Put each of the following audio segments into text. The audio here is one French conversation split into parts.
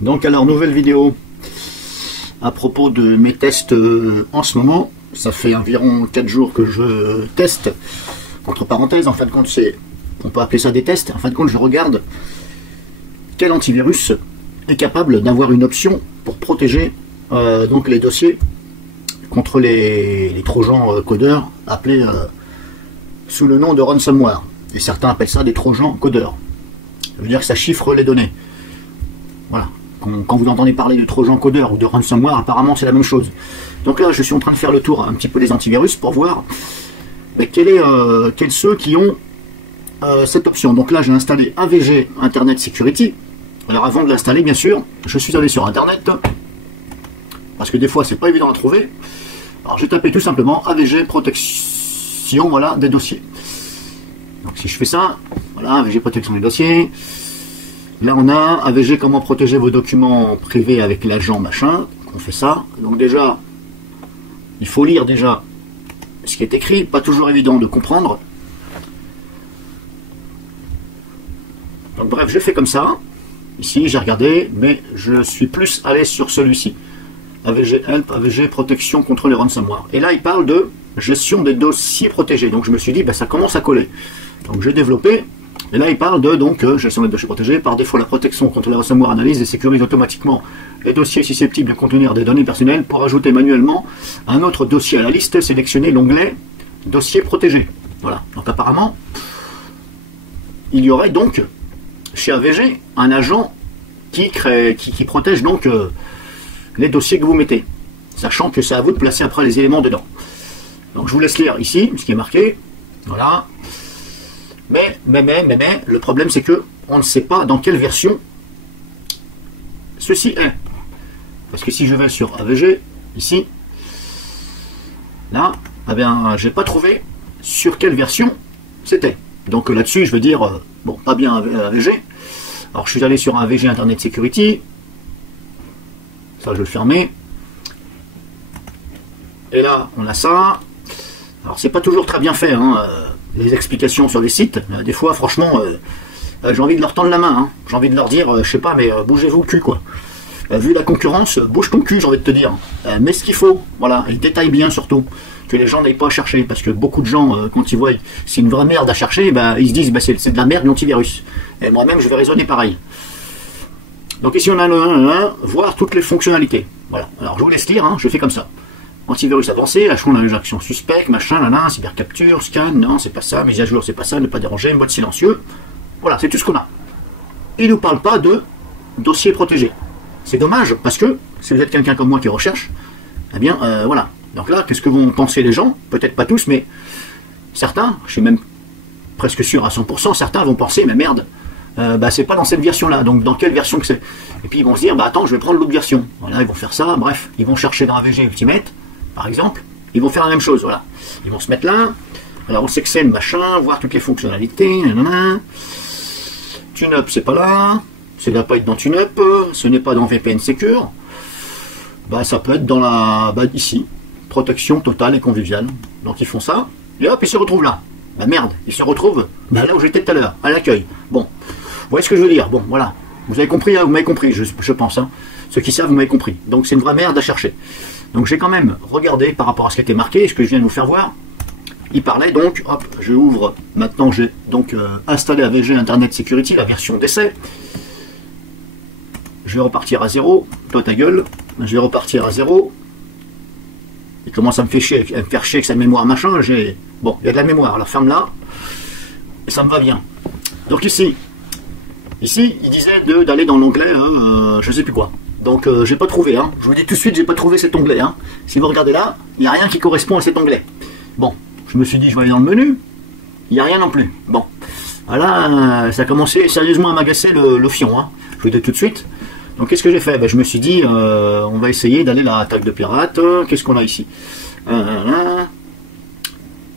Donc alors, nouvelle vidéo à propos de mes tests en ce moment. Ça fait environ 4 jours que je teste. Entre parenthèses, en fin de compte, on peut appeler ça des tests. En fin de compte, je regarde quel antivirus est capable d'avoir une option pour protéger donc les dossiers contre les trojans codeurs appelés sous le nom de ransomware. Et certains appellent ça des trojans codeurs. Ça veut dire que ça chiffre les données. Voilà. Quand vous entendez parler de trojan codeur ou de ransomware, apparemment c'est la même chose. Donc là, je suis en train de faire le tour un petit peu des antivirus pour voir quels ceux qui ont cette option. Donc là, j'ai installé AVG Internet Security. Alors avant de l'installer, bien sûr, je suis allé sur Internet, parce que des fois, c'est pas évident à trouver. Alors j'ai tapé tout simplement AVG protection, voilà, des dossiers. Donc si je fais ça, voilà, AVG protection des dossiers. Là on a AVG comment protéger vos documents privés avec l'agent machin. On fait ça. Donc déjà, il faut lire déjà ce qui est écrit. Pas toujours évident de comprendre. Donc bref, j'ai fait comme ça. Ici j'ai regardé, mais je suis plus à l'aise sur celui-ci. AVG Help, AVG protection contre les ransomware. Et là il parle de gestion des dossiers protégés. Donc je me suis dit, ben, ça commence à coller. Donc j'ai développé. Et là, il parle de gestion des dossiers protégés. Par défaut, la protection contre les ransomware analyse et sécurise automatiquement les dossiers susceptibles de contenir des données personnelles. Pour ajouter manuellement un autre dossier à la liste, sélectionnez l'onglet dossier protégé. Voilà. Donc apparemment, il y aurait donc chez AVG un agent qui protège donc les dossiers que vous mettez, sachant que c'est à vous de placer après les éléments dedans. Donc je vous laisse lire ici ce qui est marqué. Voilà. Mais, le problème c'est que on ne sait pas dans quelle version ceci est. Parce que si je vais sur AVG, ici, là, eh bien, j'ai pas trouvé sur quelle version c'était. Donc là-dessus, je veux dire, bon, pas bien AVG. Alors je suis allé sur AVG Internet Security. Ça, je vais le fermer. Et là, on a ça. Alors c'est pas toujours très bien fait, hein. Les explications sur les sites, des fois franchement j'ai envie de leur tendre la main, hein. J'ai envie de leur dire, je sais pas, mais bougez-vous le cul quoi. Vu la concurrence, bouge ton cul, j'ai envie de te dire. Mais ce qu'il faut, voilà, ils détaillent bien surtout, que les gens n'aillent pas à chercher, parce que beaucoup de gens, quand ils voient c'est une vraie merde à chercher, ils se disent c'est de la merde l'antivirus. Et moi-même je vais raisonner pareil. Donc ici on a voir toutes les fonctionnalités. Voilà, alors je vous laisse lire, hein, je fais comme ça. Antivirus avancé, achons l'injection suspect, machin, là, cybercapture, scan, non, c'est pas ça, mise à jour, c'est pas ça, ne pas déranger, mode silencieux. Voilà, c'est tout ce qu'on a. Il ne nous parle pas de dossier protégé. C'est dommage, parce que si vous êtes quelqu'un comme moi qui recherche, eh bien, voilà. Donc là, qu'est-ce que vont penser les gens? Peut-être pas tous, mais certains, je suis même presque sûr à 100%, certains vont penser, mais merde, c'est pas dans cette version-là, donc dans quelle version que c'est? Et puis ils vont se dire, attends, je vais prendre l'autre version. Voilà, ils vont faire ça, bref, ils vont chercher dans AVG Ultimate, par exemple, ils vont faire la même chose, voilà. Ils vont se mettre là, alors on sait que c'est le machin, voir toutes les fonctionnalités, nanana. TuneUp, c'est pas là, ça ne doit pas être dans TuneUp, ce n'est pas dans VPN Secure, ça peut être dans la, ici, protection totale et conviviale. Donc ils font ça, et hop, ils se retrouvent là. Merde, ils se retrouvent là où j'étais tout à l'heure, à l'accueil. Bon, vous voyez ce que je veux dire? Bon, voilà, vous avez compris, hein, vous m'avez compris, je pense, hein. Ceux qui savent, vous m'avez compris. Donc c'est une vraie merde à chercher. Donc j'ai quand même regardé par rapport à ce qui était marqué, ce que je viens de vous faire voir. Il parlait donc, hop, je ouvre, maintenant j'ai donc installé AVG Internet Security, la version d'essai. Je vais repartir à 0, toi ta gueule, je vais repartir à 0. Il commence à me faire chier avec sa mémoire machin, bon, il y a de la mémoire, alors ferme-la, et ça me va bien. Donc ici, il disait d'aller dans l'onglet, je sais plus quoi. Donc j'ai pas trouvé, hein. Je vous dis tout de suite, j'ai pas trouvé cet onglet, hein. Si vous regardez là, il n'y a rien qui correspond à cet onglet. Bon, je me suis dit, je vais aller dans le menu, il n'y a rien non plus. Bon, voilà, ça a commencé sérieusement à m'agacer le fion, hein. Je vous dis tout de suite. Donc qu'est-ce que j'ai fait? Je me suis dit, on va essayer d'aller dans l'attaque de pirate. Qu'est-ce qu'on a ici?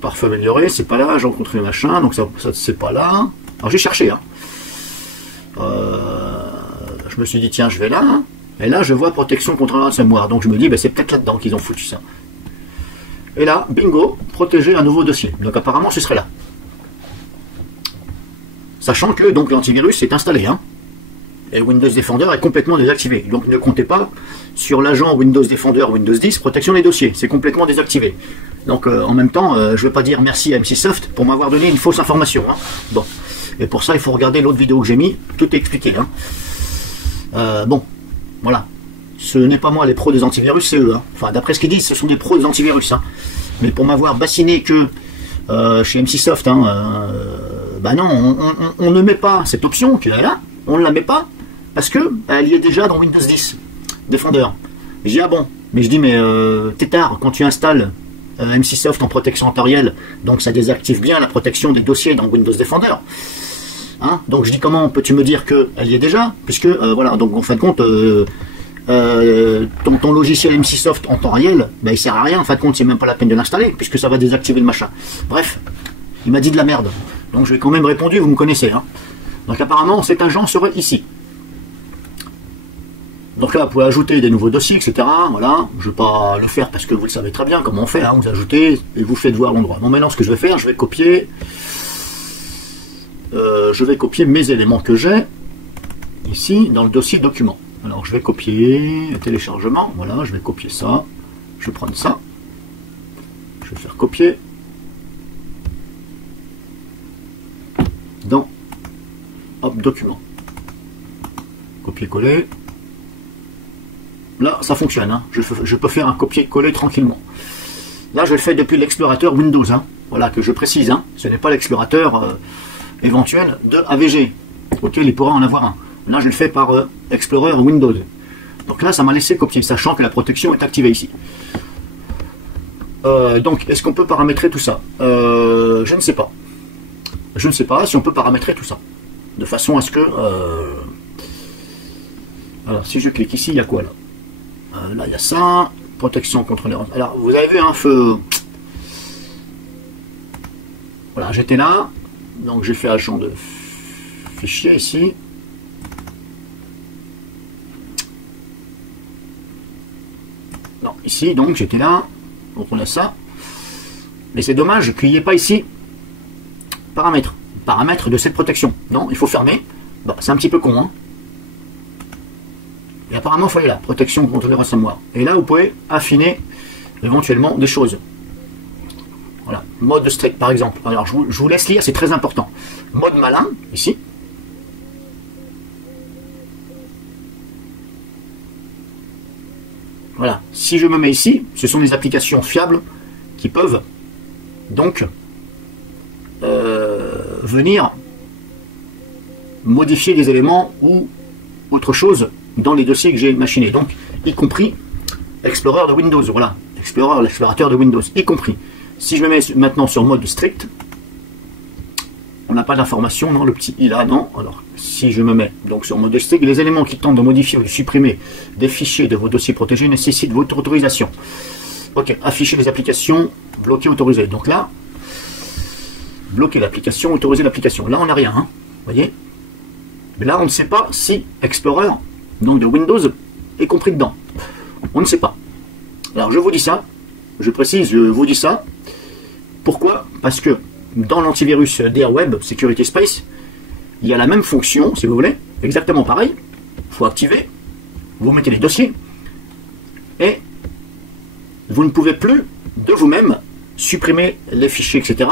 Parfum amélioré, c'est pas là, j'ai rencontré le machin, donc ça c'est pas là. Alors j'ai cherché, hein. Je me suis dit, tiens, je vais là, hein. Et là, je vois protection contre le ransomware. Donc je me dis, c'est peut-être là-dedans qu'ils ont foutu ça. Et là, bingo, protéger un nouveau dossier. Donc apparemment, ce serait là. Sachant que donc l'antivirus est installé, hein. et Windows Defender est complètement désactivé. Donc ne comptez pas sur l'agent Windows Defender Windows 10 protection des dossiers, c'est complètement désactivé. Donc en même temps, je ne veux pas dire merci à MCsoft pour m'avoir donné une fausse information. Hein. Bon, et pour ça il faut regarder l'autre vidéo que j'ai mis, tout est expliqué. Hein. Bon, voilà. Ce n'est pas moi les pros des antivirus, c'est eux. Hein. Enfin, d'après ce qu'ils disent, ce sont des pros des antivirus. Hein. Mais pour m'avoir bassiné que chez MCsoft, hein, bah non, on ne met pas cette option qui est là, on ne la met pas parce que elle y est déjà dans Windows 10 Defender. Je dis ah bon, mais je dis mais tétard, quand tu installes MCsoft en protection en temps réel, donc ça désactive bien la protection des dossiers dans Windows Defender. Hein, donc je dis comment peux-tu me dire qu'elle y est déjà, puisque voilà, donc en fin de compte ton logiciel MCsoft en temps réel, ben, il sert à rien, en fin de compte c'est même pas la peine de l'installer, puisque ça va désactiver le machin. Bref, il m'a dit de la merde, donc je lui ai quand même répondu, vous me connaissez. Hein. Donc apparemment cet agent serait ici. Donc là vous pouvez ajouter des nouveaux dossiers, etc. Voilà, je ne vais pas le faire parce que vous le savez très bien comment on fait, hein. Vous ajoutez et vous faites voir l'endroit. Bon, maintenant ce que je vais faire, je vais copier mes éléments que j'ai ici dans le dossier document. Alors je vais copier le téléchargement, voilà, je vais copier ça, je vais prendre ça, je vais faire copier dans document, copier-coller, là ça fonctionne, hein. Je peux faire un copier-coller tranquillement. Là je le fais depuis l'explorateur Windows, hein. Voilà que je précise, hein. Ce n'est pas l'explorateur éventuel de AVG, auquel il pourra en avoir un. Là, je le fais par Explorer Windows. Donc là, ça m'a laissé copier, sachant que la protection est activée ici. Donc, est-ce qu'on peut paramétrer tout ça? Je ne sais pas. Je ne sais pas si on peut paramétrer tout ça. De façon à ce que... Alors, si je clique ici, il y a quoi là? Là, il y a ça. Protection contre les... Alors, vous avez vu un feu... Voilà, j'étais là. Donc, j'ai fait agent de fichier ici. Non, ici, donc, j'étais là. Donc, on a ça. Mais c'est dommage qu'il n'y ait pas ici paramètres. Paramètres de cette protection. Non, il faut fermer. Bon, c'est un petit peu con, hein. Et apparemment, il fallait là. Protection contre les ransomware. Et là, vous pouvez affiner éventuellement des choses. Voilà. Mode strict, par exemple. Alors, je vous laisse lire, c'est très important. Mode malin, ici. Voilà, si je me mets ici, ce sont des applications fiables qui peuvent donc venir modifier des éléments ou autre chose dans les dossiers que j'ai machinés. Donc, y compris Explorer de Windows. Voilà, Explorer, l'explorateur de Windows, y compris. Si je me mets maintenant sur mode strict, on n'a pas d'information, non, le petit i là, non. Alors, si je me mets donc sur mode strict, les éléments qui tentent de modifier ou de supprimer des fichiers de vos dossiers protégés nécessitent votre autorisation. Ok, afficher les applications, bloquer, autoriser. Donc là, bloquer l'application, autoriser l'application. Là, on n'a rien, hein, vous voyez. Mais là, on ne sait pas si Explorer, donc de Windows, est compris dedans. On ne sait pas. Alors, je vous dis ça, je précise, je vous dis ça. Pourquoi? Parce que dans l'antivirus DRWeb Security Space, il y a la même fonction, si vous voulez, exactement pareil. Il faut activer, vous mettez les dossiers, et vous ne pouvez plus de vous-même supprimer les fichiers, etc.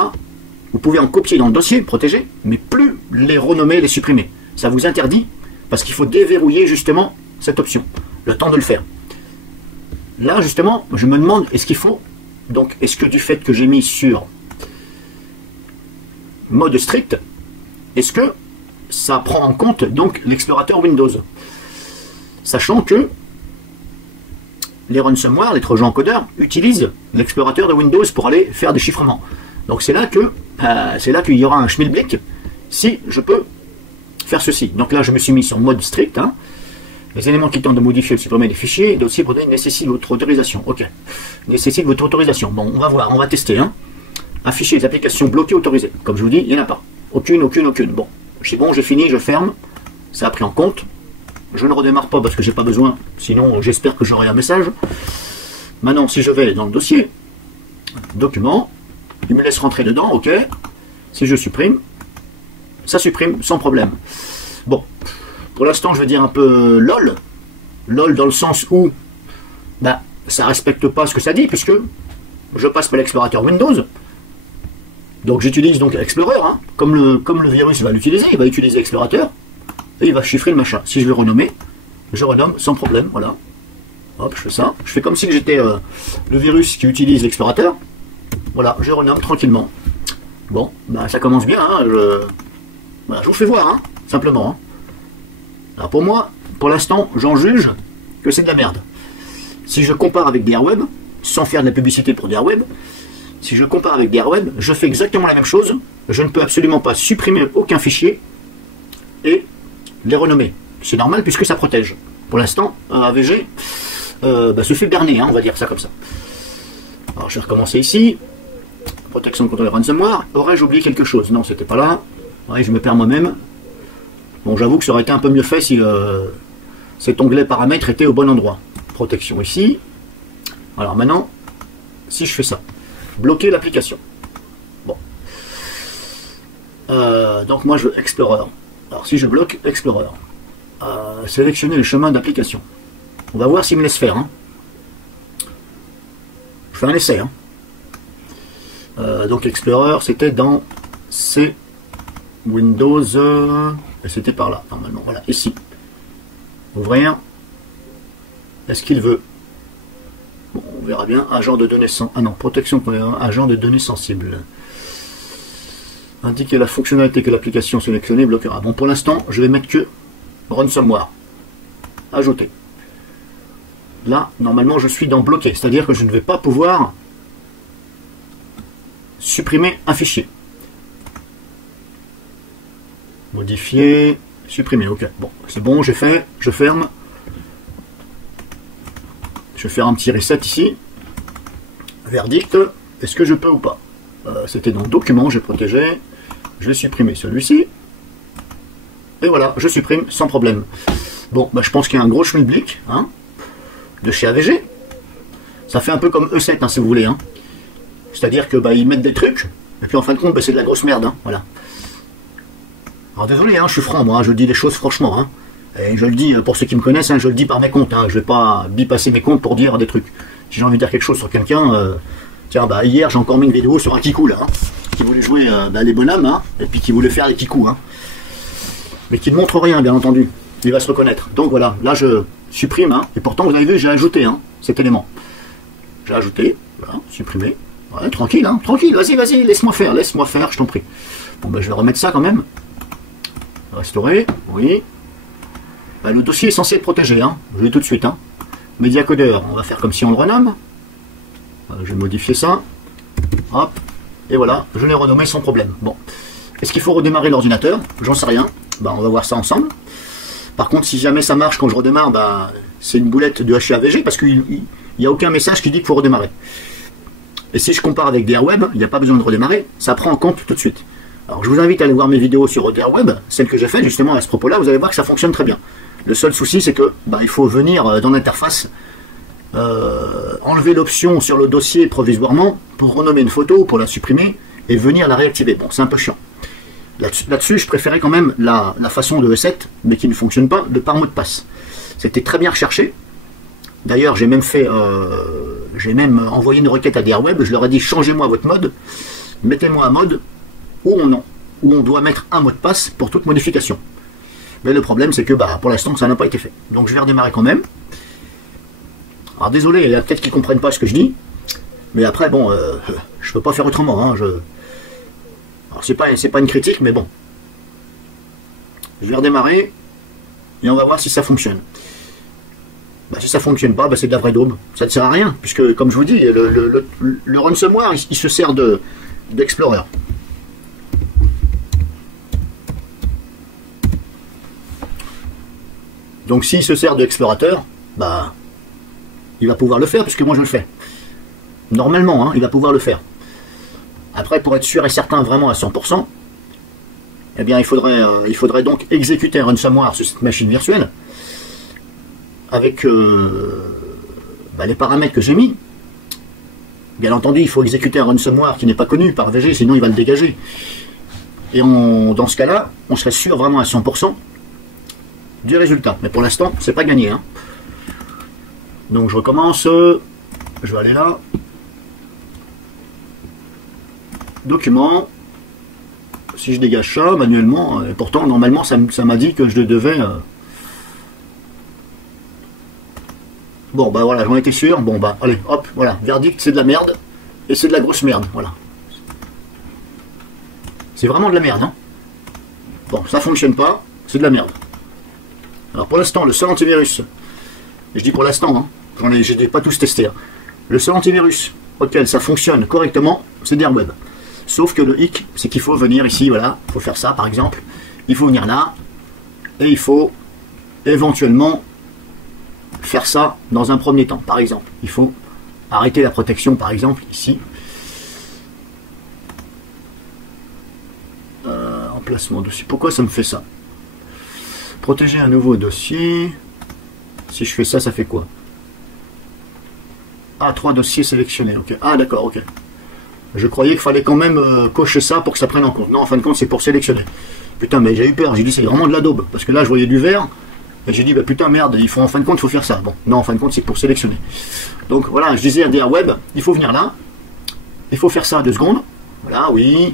Vous pouvez en copier dans le dossier, protégé, mais plus les renommer, les supprimer. Ça vous interdit, parce qu'il faut déverrouiller justement cette option, le temps de le faire. Là, justement, je me demande, est-ce qu'il faut, donc, est-ce que du fait que j'ai mis sur mode strict, est-ce que ça prend en compte donc l'explorateur Windows, sachant que les ransomware, les trojans encodeurs utilisent l'explorateur de Windows pour aller faire des chiffrements. Donc c'est là qu'il y aura un schmilblick si je peux faire ceci. Donc là je me suis mis sur mode strict, hein. Les éléments qui tentent de modifier ou de supprimer des fichiers, dossiers protégés nécessitent votre autorisation. Ok, nécessite votre autorisation. Bon, on va voir, on va tester, hein. Afficher les applications bloquées, autorisées. Comme je vous dis, il n'y en a pas. Aucune. Bon, c'est bon, j'ai fini, je ferme. Ça a pris en compte. Je ne redémarre pas parce que j'ai pas besoin. Sinon, j'espère que j'aurai un message. Maintenant, si je vais dans le dossier, document, il me laisse rentrer dedans, ok. Si je supprime, ça supprime sans problème. Bon, pour l'instant, je vais dire un peu lol. Lol dans le sens où bah, ça respecte pas ce que ça dit, puisque je passe par l'explorateur Windows. Donc j'utilise donc Explorer, hein. Comme le virus va l'utiliser, il va utiliser Explorateur, et il va chiffrer le machin. Si je veux renommer, je renomme sans problème, voilà. Hop, je fais ça. Je fais comme si j'étais le virus qui utilise l'explorateur. Voilà, je renomme tranquillement. Bon, bah, ça commence bien, hein. Voilà, je vous fais voir, hein, simplement. Hein. Alors pour moi, pour l'instant, j'en juge que c'est de la merde. Si je compare avec DRWeb, sans faire de la publicité pour DRWeb, si je compare avec DRWeb, je fais exactement la même chose. Je ne peux absolument pas supprimer aucun fichier et les renommer. C'est normal puisque ça protège. Pour l'instant, AVG se fait berner, hein, on va dire ça comme ça. Alors je vais recommencer ici. Protection contre les ransomware. Aurais-je oublié quelque chose? Non, c'était pas là. Ouais, je me perds moi-même. Bon, j'avoue que ça aurait été un peu mieux fait si cet onglet paramètres était au bon endroit. Protection ici. Alors maintenant, si je fais ça, bloquer l'application. Bon. Donc moi je veux Explorer. Alors si je bloque Explorer, sélectionner le chemin d'application. On va voir s'il me laisse faire. Hein. Je fais un essai. Hein. Donc Explorer, c'était dans C Windows. Et c'était par là, normalement. Voilà, ici. Ouvrir. Est-ce qu'il veut? Bon, on verra bien. Agent de données sensibles. Ah non, protection pour agent de données sensibles. Indiquer la fonctionnalité que l'application sélectionnée bloquera. Bon, pour l'instant, je vais mettre que ransomware. Ajouter. Là, normalement, je suis dans bloqué. C'est-à-dire que je ne vais pas pouvoir supprimer un fichier. Modifier, supprimer, ok. Bon, c'est bon, j'ai fait, je ferme. Je vais faire un petit reset ici. Verdict, est-ce que je peux ou pas? C'était dans document, j'ai protégé. Je vais supprimer celui-ci. Et voilà, je supprime sans problème. Bon, bah, je pense qu'il y a un gros schmilblick, hein, de chez AVG. Ça fait un peu comme E7, hein, si vous voulez. Hein. C'est-à-dire que bah, ils mettent des trucs, et puis en fin de compte, bah, c'est de la grosse merde. Hein, voilà. Alors désolé, hein, je suis franc, moi, hein, je dis les choses franchement. Hein, et je le dis, pour ceux qui me connaissent, hein, je le dis par mes comptes. Hein, je ne vais pas bypasser mes comptes pour dire des trucs. Si j'ai envie de dire quelque chose sur quelqu'un, tiens, bah, hier, j'ai encore mis une vidéo sur un kikou, là, hein, qui voulait jouer les bonhommes, hein, et puis qui voulait faire les kikous. Hein, mais qui ne montre rien, bien entendu. Il va se reconnaître. Donc voilà, là, je supprime, hein, et pourtant, vous avez vu, j'ai ajouté hein, cet élément. J'ai ajouté, voilà, supprimé. Ouais, tranquille, hein, tranquille, vas-y, laisse-moi faire, je t'en prie. Bon, ben, je vais remettre ça quand même. Restaurer, oui. Ben, le dossier est censé être protégé, hein. Je vais tout de suite, hein. Mediacodeur, on va faire comme si on le renomme. Je vais modifier ça. Hop, et voilà, je l'ai renommé sans problème. Bon, est-ce qu'il faut redémarrer l'ordinateur? J'en sais rien. Ben, on va voir ça ensemble. Par contre, si jamais ça marche quand je redémarre, ben, c'est une boulette de HAVG parce qu'il n'y a aucun message qui dit qu'il faut redémarrer. Et si je compare avec DRWeb, il n'y a pas besoin de redémarrer, ça prend en compte tout de suite. Alors je vous invite à aller voir mes vidéos sur DRWeb, celles que j'ai faites justement à ce propos-là, vous allez voir que ça fonctionne très bien. Le seul souci, c'est que il faut venir dans l'interface, enlever l'option sur le dossier provisoirement pour renommer une photo, pour la supprimer, et venir la réactiver. Bon, c'est un peu chiant. Là-dessus, je préférais quand même la façon de E7, mais qui ne fonctionne pas, de par mot de passe. C'était très bien recherché. D'ailleurs, j'ai même envoyé une requête à DRWeb, je leur ai dit changez-moi votre mode, mettez-moi un mode où on doit mettre un mot de passe pour toute modification. Mais le problème c'est que pour l'instant ça n'a pas été fait. Donc je vais redémarrer quand même. Alors désolé, il y a peut-être qu'ils ne comprennent pas ce que je dis, mais après bon, je peux pas faire autrement. Hein, alors c'est pas une critique, mais bon. Je vais redémarrer et on va voir si ça fonctionne. Si ça ne fonctionne pas, c'est de la vraie daube. Ça ne sert à rien, puisque, comme je vous dis, le ransomware, il se sert d'Explorer. Donc, s'il se sert d'Explorateur, il va pouvoir le faire, puisque moi je le fais. Normalement, hein, il va pouvoir le faire. Après, pour être sûr et certain vraiment à 100%, eh bien, il faudrait donc exécuter un ransomware sur cette machine virtuelle, avec les paramètres que j'ai mis. Bien entendu, il faut exécuter un ransomware qui n'est pas connu par VG, sinon il va le dégager. Et dans ce cas-là, on serait sûr vraiment à 100% du résultat. Mais pour l'instant, c'est pas gagné. Hein. Donc je recommence. Je vais aller là. Document. Si je dégage ça manuellement, et pourtant normalement ça m'a dit que je devais. Bon bah voilà, j'en étais sûr. Bon bah allez, hop, voilà. Verdict, c'est de la merde. Et c'est de la grosse merde. Voilà. C'est vraiment de la merde. Hein. Bon, ça fonctionne pas. C'est de la merde. Alors pour l'instant, le seul antivirus. Je dis pour l'instant, hein. Je n'ai pas tous testé. Hein. Le seul antivirus auquel ça fonctionne correctement, c'est Derweb. Sauf que le hic, c'est qu'il faut venir ici, voilà, il faut faire ça par exemple, il faut venir là, et il faut éventuellement faire ça dans un premier temps. Par exemple, il faut arrêter la protection, par exemple, ici. Emplacement dossier. Pourquoi ça me fait ça? Protéger un nouveau dossier. Si je fais ça, ça fait quoi? Ah, 3 dossiers sélectionnés. Ok. Ah, d'accord, ok. Je croyais qu'il fallait quand même cocher ça pour que ça prenne en compte. Non, en fin de compte, c'est pour sélectionner. Putain, mais j'ai eu peur. J'ai dit, c'est vraiment de la daube. Parce que là, je voyais du vert. Et j'ai dit, bah putain, merde, en fin de compte, il faut faire ça. Bon, non, en fin de compte, c'est pour sélectionner. Donc voilà, je disais à Derweb, il faut venir là. Il faut faire ça 2 secondes. Voilà, oui.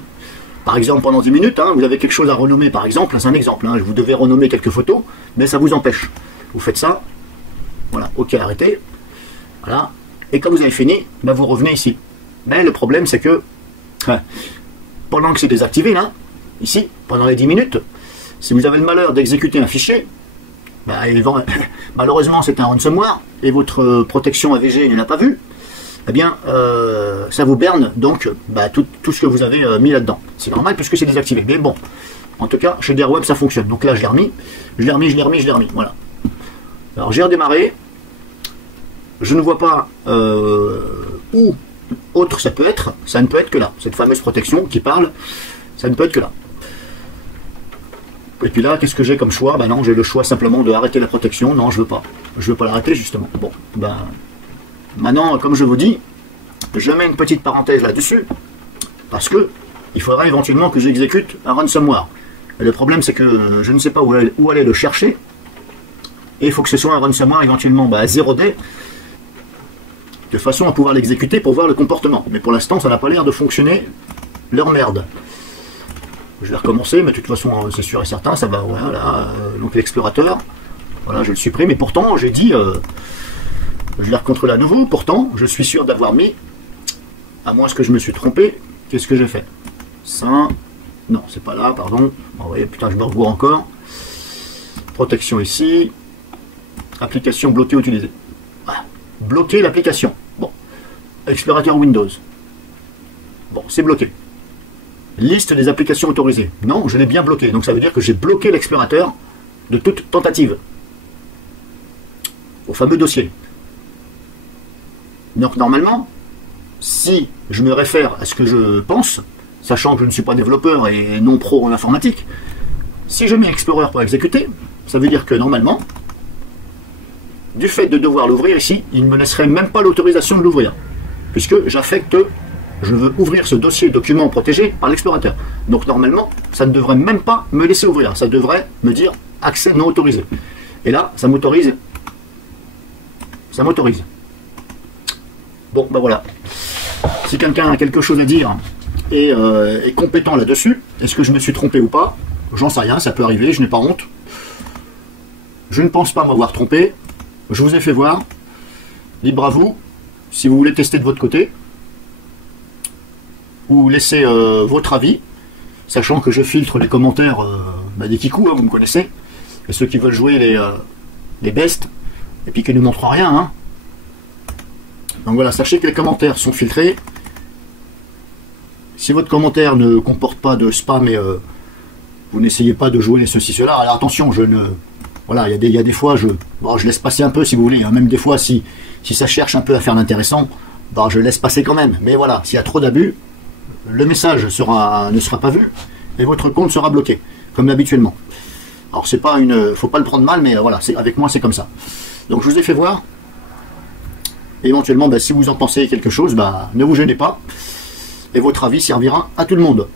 Par exemple, pendant 10 minutes, hein, vous avez quelque chose à renommer, par exemple. C'est un exemple. Hein, vous devez renommer quelques photos, mais ça vous empêche. Vous faites ça. Voilà, ok, arrêtez. Voilà. Et quand vous avez fini, bah, vous revenez ici. Mais le problème, c'est que pendant que c'est désactivé, là, ici, pendant les 10 minutes, si vous avez le malheur d'exécuter un fichier, bah, malheureusement, c'est un ransomware, et votre protection AVG n'a pas vu, eh bien, ça vous berne, donc, bah, tout ce que vous avez mis là-dedans. C'est normal, puisque c'est désactivé. Mais bon, en tout cas, chez Derweb, ça fonctionne. Donc là, je l'ai remis, voilà. Alors, j'ai redémarré. Je ne vois pas où autre ça peut être, ça ne peut être que là. Cette fameuse protection qui parle, ça ne peut être que là. Et puis là, qu'est-ce que j'ai comme choix? Ben non, j'ai le choix simplement de arrêter la protection. Non, je veux pas. Je veux pas l'arrêter, justement. Bon, ben, maintenant, comme je vous dis, je mets une petite parenthèse là-dessus, parce que il faudra éventuellement que j'exécute un ransomware. Et le problème, c'est que je ne sais pas où aller le chercher, et il faut que ce soit un ransomware éventuellement à 0D, de façon à pouvoir l'exécuter pour voir le comportement. Mais pour l'instant, ça n'a pas l'air de fonctionner leur merde. Je vais recommencer, mais de toute façon, c'est sûr et certain, ça va, voilà, donc l'explorateur, voilà, je le supprime, et pourtant, j'ai dit, je l'ai recontrôlé à nouveau, pourtant, je suis sûr d'avoir mis, à moins que je me suis trompé, qu'est-ce que j'ai fait? Ça, non, c'est pas là, pardon, bon, voyez, putain, je me revois encore, protection ici, application bloquée utilisée. Voilà. Bloquer l'application. Bon. Explorateur Windows. Bon, c'est bloqué. Liste des applications autorisées. Non, je l'ai bien bloqué. Donc ça veut dire que j'ai bloqué l'explorateur de toute tentative. Au fameux dossier. Donc normalement, si je me réfère à ce que je pense, sachant que je ne suis pas développeur et non pro en informatique, si je mets Explorer pour exécuter, ça veut dire que normalement, du fait de devoir l'ouvrir ici, il ne me laisserait même pas l'autorisation de l'ouvrir, puisque j'affecte, je veux ouvrir ce dossier document protégé par l'explorateur. Donc normalement, ça ne devrait même pas me laisser ouvrir, ça devrait me dire accès non autorisé. Et là, ça m'autorise. Ça m'autorise. Bon, ben voilà. Si quelqu'un a quelque chose à dire et est compétent là-dessus, est-ce que je me suis trompé ou pas? J'en sais rien, ça peut arriver, je n'ai pas honte. Je ne pense pas m'avoir trompé. Je vous ai fait voir, libre à vous, si vous voulez tester de votre côté, ou laisser votre avis, sachant que je filtre les commentaires des kikous, hein, vous me connaissez, et ceux qui veulent jouer les bestes, et puis qui ne montrent rien. Hein. Donc voilà, sachez que les commentaires sont filtrés. Si votre commentaire ne comporte pas de spam et vous n'essayez pas de jouer les ceci, cela, alors attention, je ne... Voilà, il y a des fois, je laisse passer un peu si vous voulez. Hein. Même des fois, si ça cherche un peu à faire l'intéressant, je laisse passer quand même. Mais voilà, s'il y a trop d'abus, le message ne sera pas vu et votre compte sera bloqué, comme habituellement. Alors, c'est pas faut pas le prendre mal, mais voilà, avec moi, c'est comme ça. Donc, je vous ai fait voir. Et éventuellement, si vous en pensez quelque chose, ne vous gênez pas. Et votre avis servira à tout le monde.